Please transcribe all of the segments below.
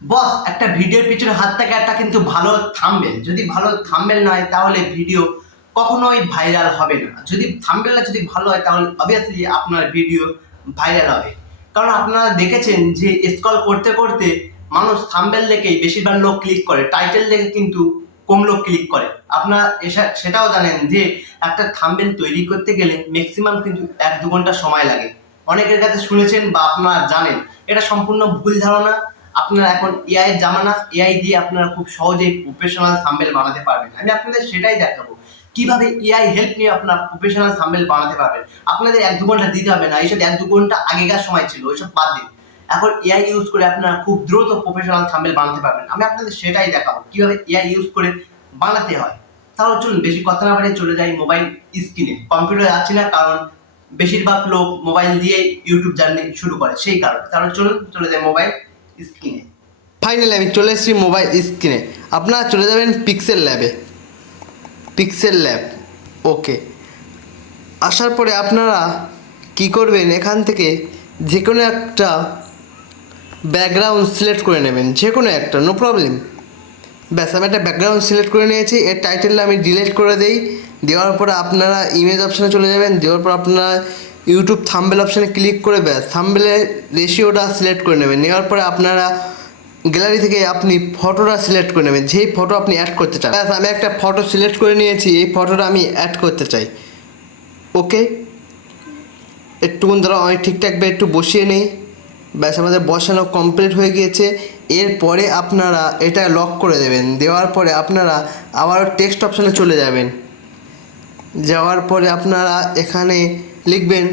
বস, একটা ভিডিওর পিছনে হাত থাকে একটা কিন্তু ভালো থাম্বনেল। যদি ভালো থাম্বনেল না হয় তাহলে ভিডিও কখনোই ভাইরাল হবে না। যদি থাম্বনেলটা যদি ভালো হয় তাহলে অবভিয়াসলি আপনার ভিডিও ভাইরাল হবে। কারণ আপনারা দেখেছেন যে স্ক্রল করতে করতে মানুষ থাম্বনেল দেখেই বেশিরভাগ লোক ক্লিক করে, টাইটেল দেখে কিন্তু কম লোক ক্লিক করে। আপনারা সেটাও জানেন যে একটা থাম্বনেল তৈরি করতে গেলে ম্যাক্সিমাম কিন্তু 1-2 ঘন্টা সময় লাগে। অনেকের কাছে শুনেছেন বা আপনারা জানেন, এটা সম্পূর্ণ ভুল ধারণা। আপনারা এখন এআই এর জামানা, এআই দিয়ে আপনারা খুব সহজেই প্রফেশনাল থাম্বনেল বানাতে পারবেন। আমি আপনাদের সেটাই দেখাবো কিভাবে এআই হেল্প নিয়ে আপনারা প্রফেশনাল থাম্বনেল বানাতে পারবেন। আপনাদের 1-2 ঘন্টা দিতে হবে না, এইসব 1-2 ঘন্টা আগেকার সময় ছিল, ওইসব বাদ দিন। এখন এআই ইউজ করে আপনারা খুব দ্রুত প্রফেশনাল থাম্বনেল বানাতে পারবেন। আমি আপনাদের সেটাই দেখাবো কিভাবে এআই ইউজ করে বানাতে হয়। তাহলে চলুন বেশি কথা না বাড়িয়ে চলে যাই মোবাইল স্ক্রিনে। কম্পিউটারে যাচ্ছি না, কারণ বেশিরভাগ লোক মোবাইল দিয়ে ইউটিউব জার্নি শুরু করে, সেই কারণে। তাহলে চলুন চলে যাই মোবাইল স্ক্রিনে। ফাইনালি আমি চলে এসেছি মোবাইল স্ক্রিনে। আপনারা চলে যাবেন পিক্সেল ল্যাবে, পিক্সেল ল্যাব। ওকে, আসার পরে আপনারা কি করবেন, এখান থেকে যে কোনো একটা ব্যাকগ্রাউন্ড সিলেক্ট করে নেবেন, যে কোনো একটা, নো প্রবলেম। ব্যাস, আমি একটা ব্যাকগ্রাউন্ড সিলেক্ট করে নিয়েছি। এর টাইটেলটা আমি ডিলিট করে দিই। দেওয়ার পরে আপনারা ইমেজ অপশানে চলে যাবেন। দেওয়ার পর আপনারা ইউটিউব থাম্বনেল অপশানে ক্লিক করে ব্যাস থাম্বনেলের রেশিওটা সিলেক্ট করে নেবেন। নেওয়ার পরে আপনারা গ্যালারি থেকে আপনি ফটোটা সিলেক্ট করে নেবেন, যেই ফটো আপনি অ্যাড করতে চান। ব্যাস, আমি একটা ফটো সিলেক্ট করে নিয়েছি, এই ফটোটা আমি অ্যাড করতে চাই। ওকে, একটুক্ষণ ধরো আমি ঠিকঠাকভাবে একটু বসিয়ে নেই। ব্যাস, আমাদের বসানো কমপ্লিট হয়ে গিয়েছে। এরপরে আপনারা এটা লক করে দেবেন। দেওয়ার পরে আপনারা আবার টেক্সট অপশানে চলে যাবেন। যাওয়ার পরে আপনারা এখানে লিখবেন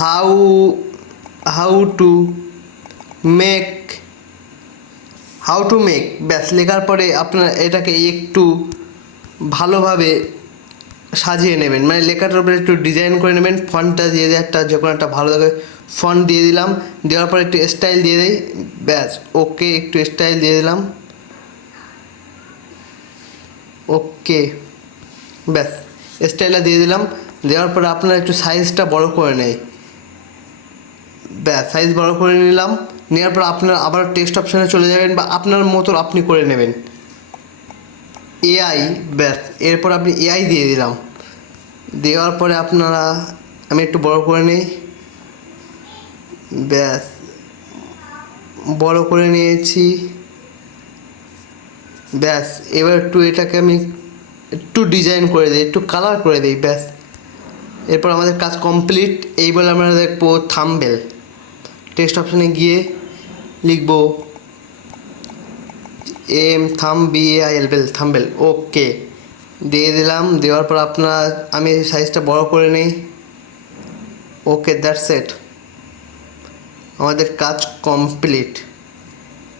how how to make how to make. ব্যাস, লেখার পরে আপনারা এটাকে একটু ভালোভাবে সাজিয়ে নেবেন, মানে লেখাটার উপরে একটু ডিজাইন করে নেবেন। ফন্টটা দিয়ে দিয়ে একটা যে কোনো একটা ভালো লাগে ফন্ট দিয়ে দিলাম। দেওয়ার পরে একটু স্টাইল দিয়ে দিই। ব্যাস, ওকে, একটু স্টাইল দিয়ে দিলাম। ওকে, ব্যাস, স্টাইলটা দিয়ে দিলাম। দেওয়ার পরে আপনারা একটু সাইজটা বড় করে নেই। ব্যাস, সাইজ বড় করে নিলাম। নেওয়ার পর আপনারা আবার টেক্সট অপশানে চলে যাবেন বা আপনার মতো আপনি করে নেবেন এআই। ব্যাস, এরপর আপনি এআই দিয়ে দিলাম। দেওয়ার পরে আপনারা, আমি একটু বড় করে নিই। ব্যাস, বড় করে নিয়েছি। ব্যাস, এবার একটু এটাকে আমি একটু ডিজাইন করে দিই, একটু কালার করে দিই। ব্যাস, এরপর আমাদের কাজ কমপ্লিট। এইবার আমরা দেখবো থাম্বনেল। টেক্সট অপশানে গিয়ে লিখব BAIL থাম্বনেল। ওকে, দিয়ে দিলাম। দেওয়ার পর আপনারা, আমি সাইজটা বড় করে নিই। ওকে, দ্যাটস ইট, আমাদের কাজ কমপ্লিট।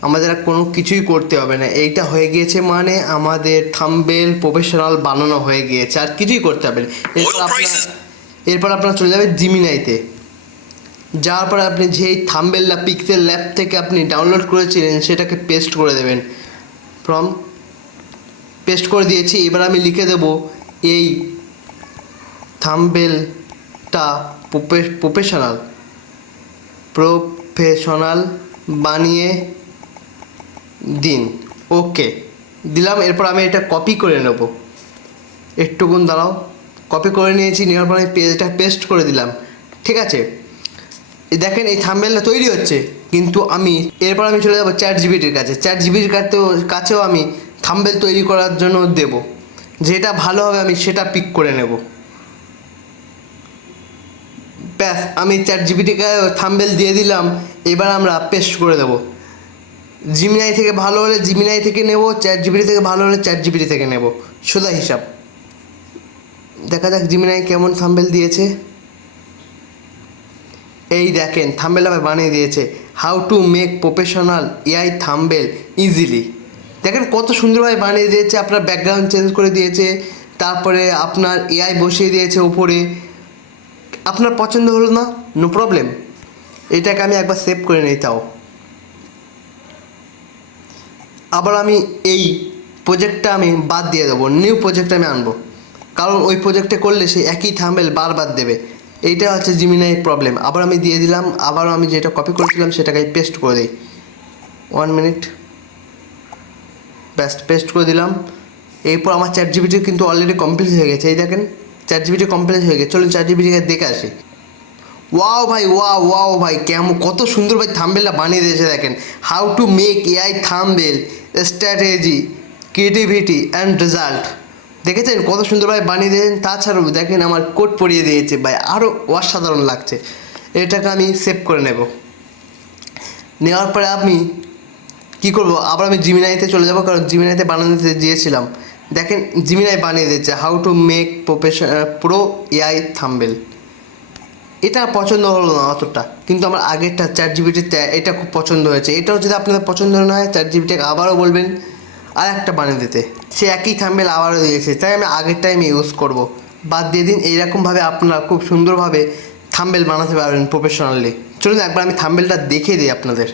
আমাদের আর কোনো কিছুই করতে হবে না। এইটা হয়ে গিয়েছে মানে আমাদের থাম্বনেল প্রফেশনাল বানানো হয়ে গিয়েছে, আর কিছুই করতে হবে না। এরপর আপনারা চলে যাবেন জিমিনাইতে। যাওয়ার পরে আপনি যেই থাম্বনেলটা পিক্সেল ল্যাব থেকে আপনি ডাউনলোড করেছিলেন সেটাকে পেস্ট করে দেবেন। পেস্ট করে দিয়েছি। এবার আমি লিখে দেব এই থাম্বনেলটা প্রফেশনাল বানিয়ে দিন। ওকে, দিলাম। এরপর আমি এটা কপি করে নেব। একটুক্ষণ দাঁড়াও, কপি করে নিয়েছি। নেওয়ার পর আমি পেজটা পেস্ট করে দিলাম। ঠিক আছে, দেখেন এই থাম্বনেলটা তৈরি হচ্ছে। কিন্তু এরপর আমি চলে যাবো চ্যাটজিপিটির কাছে। চ্যাটজিপিটির কাছেও আমি থাম্বনেল তৈরি করার জন্য দেব, যেটা ভালো হবে আমি সেটা পিক করে নেব। ব্যাস, আমি চ্যাটজিপিটিকে থাম্বনেল দিয়ে দিলাম। এবার আমরা পেস্ট করে দেবো। জিমিনাই থেকে ভালো হলে জিমিনাই থেকে নেব, চ্যাটজিপিটি থেকে ভালো হলে চ্যাটজিপিটি থেকে নেব, সোজা হিসাব। দেখা যাক জিমিনাই কেমন থাম্বনেল দিয়েছে। এই দেখেন, থাম্বনেল আবার বানিয়ে দিয়েছে, how to make professional AI thumbnail easily. দেখেন কত সুন্দরভাবে বানিয়ে দিয়েছে। আপনার ব্যাকগ্রাউন্ড চেঞ্জ করে দিয়েছে, তারপরে আপনার এআই বসিয়ে দিয়েছে উপরে। আপনার পছন্দ হলো না, নো প্রবলেম, এটাকে আমি একবার সেভ করে নিই। তাও আবার আমি এই প্রজেক্টটা আমি বাদ দিয়ে দেবো, নিউ প্রজেক্ট আমি আনবো, কারণ ওই প্রজেক্টে করলে সে একই থাম্বনেল বারবার দেবে। এইটা হচ্ছে জিমিনাই প্রবলেম। আবার আমি দিয়ে দিলাম। আবারও আমি যেটা কপি করেছিলাম সেটাকে পেস্ট করে দিই। 1 মিনিট, ব্যাস পেস্ট করে দিলাম। এরপর আমার চ্যাট জিপিটি কিন্তু অলরেডি কমপ্লিট হয়ে গেছে। এই দেখেন চ্যাট জিপিটি কমপ্লিট হয়ে গেছে। চলুন চ্যাট জিপিটিকে দেখে আসি। ওয়াও ভাই, ওয়াও ভাই, কেমন কত সুন্দর ভাই থাম্বনেলটা বানিয়ে দিয়েছে দেখেন। How to make AI thumbnail, strategy, creativity and result. দেখেছেন কত সুন্দরভাবে বানিয়ে দিয়েছেন। তাছাড়াও দেখেন আমার কোড পড়িয়ে দিয়েছে ভাই, আরও অসাধারণ লাগছে। এটাকে আমি সেভ করে নেব। নেওয়ার পরে আমি কী করবো, আবার আমি জিমিনাইতে চলে যাব, কারণ জিমিনাইতে বানাতে দিয়েছিলাম। দেখেন জিমিনাই বানিয়ে দিয়েছে how to make pro AI thumbnail. এটা পছন্দ হলো না অতটা, কিন্তু আমার আগেরটা চ্যাট জিপিটিতে এটা খুব পছন্দ হয়েছে। এটাও যদি আপনাদের পছন্দ না হয় চ্যাট জিপিটিকে আবারও বলবেন আর একটা বানিয়ে দিতে। সে একই থাম্বনেল আবারও দিয়েছে, তাই আমি আগেরটাই আমি ইউজ করব। বাদ দিয়ে দিন, এইরকমভাবে আপনারা খুব সুন্দরভাবে থাম্বনেল বানাতে পারবেন প্রফেশনালি। চলুন একবার আমি থাম্বনেলটা দেখিয়ে দিই আপনাদের।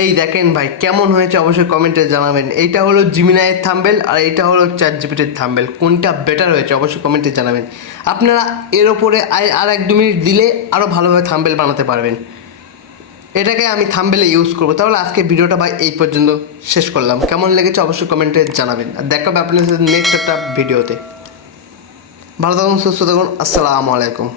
এই দেখেন ভাই কেমন হয়েছে অবশ্যই কমেন্টে জানাবেন। এইটা হলো জিমিনাইয়ের থাম্বনেল আর এইটা হলো চ্যাট জিপিটির থাম্বনেল। কোনটা বেটার হয়েছে অবশ্যই কমেন্টে জানাবেন। আপনারা এর ওপরে আর 1-2 মিনিট দিলে আরও ভালোভাবে থাম্বনেল বানাতে পারবেন। এটাকে আমি থাম্বনেলে ইউজ করবো। তাহলে আজকে ভিডিওটা ভাই এই পর্যন্ত শেষ করলাম। কেমন লেগেছে অবশ্যই কমেন্টে জানাবেন। আর দেখা হবে আপনাদের সাথে নেক্সট একটা ভিডিওতে। ভালো থাকুন, সুস্থ থাকুন, আসসালামু আলাইকুম।